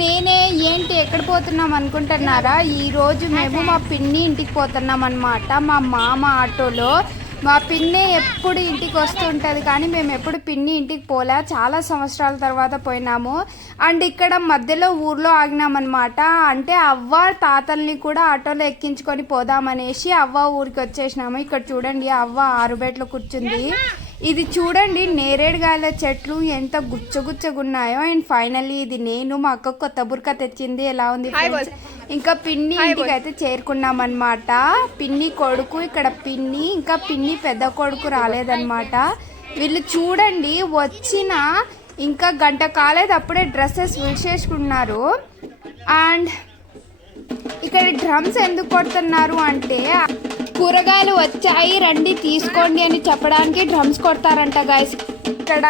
నేనే ఏంటి ఎక్కడ పోతున్నాం అనుకుంటున్నారా? ఈరోజు మేము మా పిన్ని ఇంటికి పోతున్నాం అన్నమాట. మా మామ ఆటోలో. మా పిన్ని ఎప్పుడు ఇంటికి వస్తుంటుంది కానీ మేము ఎప్పుడు పిన్ని ఇంటికి పోలే, చాలా సంవత్సరాల తర్వాత పోయినాము. అండ్ ఇక్కడ మధ్యలో ఊర్లో ఆగినామన్నమాట. అంటే అవ్వ తాతల్ని కూడా ఆటోలో ఎక్కించుకొని పోదామనేసి అవ్వ ఊరికి వచ్చేసినాము. ఇక్కడ చూడండి అవ్వ ఆరుబెట్లో కూర్చుంది. ఇది చూడండి నేరేడుగాయల చెట్లు ఎంత గుచ్చగుచ్చగున్నాయో. అండ్ ఫైనల్లీ ఇది నేను మా అక్క కొత్త బుర్కా తెచ్చింది. ఎలా ఉంది ఇంకా పిన్ని ఇంటికి అయితే చేరుకున్నాం అనమాట. పిన్ని కొడుకు, ఇక్కడ పిన్ని, ఇంకా పిన్ని పెద్ద కొడుకు రాలేదన్నమాట. వీళ్ళు చూడండి వచ్చిన ఇంకా గంట కాలేదు అప్పుడే డ్రెస్సెస్ విడిచేసుకున్నారు. అండ్ ఇక్కడ డ్రమ్స్ ఎందుకు కొడుతున్నారు అంటే కూరగాయలు వచ్చాయి రండి తీసుకోండి అని చెప్పడానికి డ్రమ్స్ కొడతారంట గాయస్. ఇక్కడ